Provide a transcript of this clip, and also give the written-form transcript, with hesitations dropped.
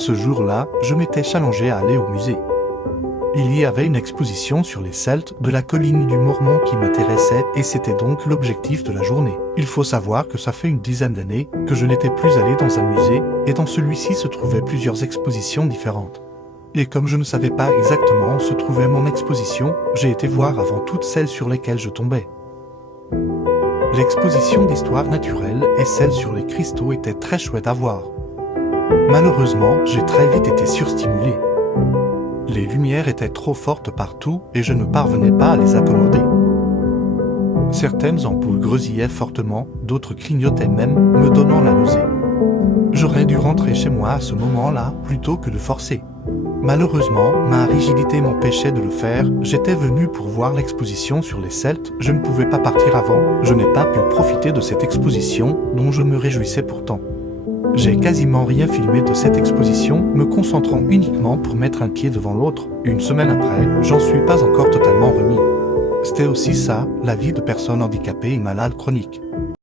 Ce jour-là, je m'étais challengé à aller au musée. Il y avait une exposition sur les Celtes de la colline du Mormont qui m'intéressait et c'était donc l'objectif de la journée. Il faut savoir que ça fait une dizaine d'années que je n'étais plus allé dans un musée et dans celui-ci se trouvaient plusieurs expositions différentes. Et comme je ne savais pas exactement où se trouvait mon exposition, j'ai été voir avant toutes celles sur lesquelles je tombais. L'exposition d'histoire naturelle et celle sur les cristaux étaient très chouettes à voir. Malheureusement, j'ai très vite été surstimulé. Les lumières étaient trop fortes partout et je ne parvenais pas à les accommoder. Certaines ampoules gresillaient fortement, d'autres clignotaient même, me donnant la nausée. J'aurais dû rentrer chez moi à ce moment-là plutôt que de forcer. Malheureusement, ma rigidité m'empêchait de le faire, j'étais venu pour voir l'exposition sur les Celtes, je ne pouvais pas partir avant, je n'ai pas pu profiter de cette exposition dont je me réjouissais pourtant. J'ai quasiment rien filmé de cette exposition, me concentrant uniquement pour mettre un pied devant l'autre. Une semaine après, j'en suis pas encore totalement remis. C'était aussi ça, la vie de personnes handicapées et malades chroniques.